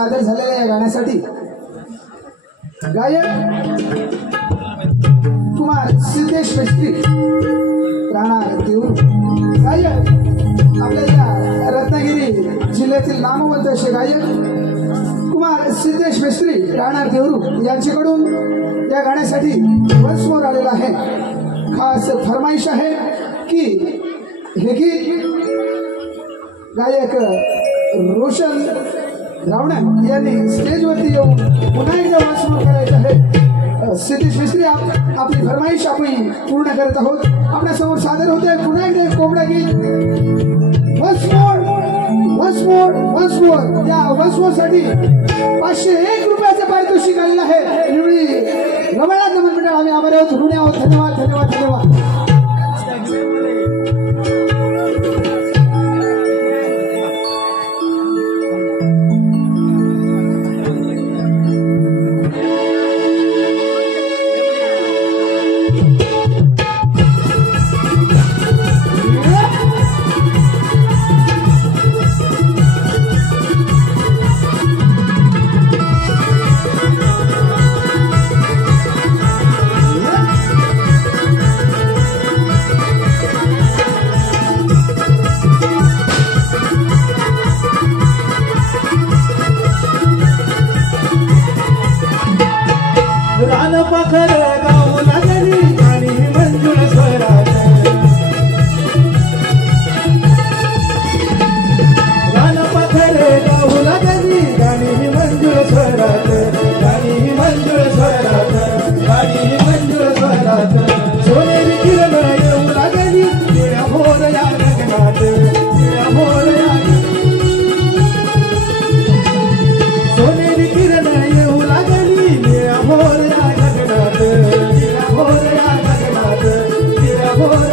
सादर झालेल्या या गाण्यासाठी गायक कुमार सिद्धेश मिस्त्री राहणार देऊर, गायक आपल्या या रत्नागिरी जिल्ह्यातील नामवंत असे गायक कुमार सिद्धेश मिस्त्री राहणार देऊर यांच्याकडून या गाण्यासाठी वन्स मोर आलेला आहे। खास फरमाईश आहे की हे गीत गायक रोशन रावण यांनी स्टेजवरती येऊन पुन्हा एकदा वन्स मोर करायचं आहे। सिद्धेश मिस्त्री आपली फरमाईश आपण पूर्ण करत आहोत। आपल्या समोर सादर होते पुन्हा एकदा कोबडा गीत once more once more once more. या वन्स मोर साठी 501 रुपयाचं पारितोषिक आलेलं आहे। निवडी रमणात नमन मंडळ आम्ही आभारी आहोत, ऋणी आहोत। धन्यवाद धन्यवाद धन्यवाद। पाखर गाऊ लागली आणि मंजुळ स्वरात, रान पाखर गाऊ लागली आणि मंजुळ स्वरात, गाणी मंजुळ स्वरात, गाणी मंजुळ स्वरात। सोनेरी किरण येऊ लागली निळ्या भोर या गगनात, निळ्या भोर या सोनेरी किरण येऊ लागली निळ्या भोर या गगनात, निळ्या भोर या गगनात, निळ्या भोर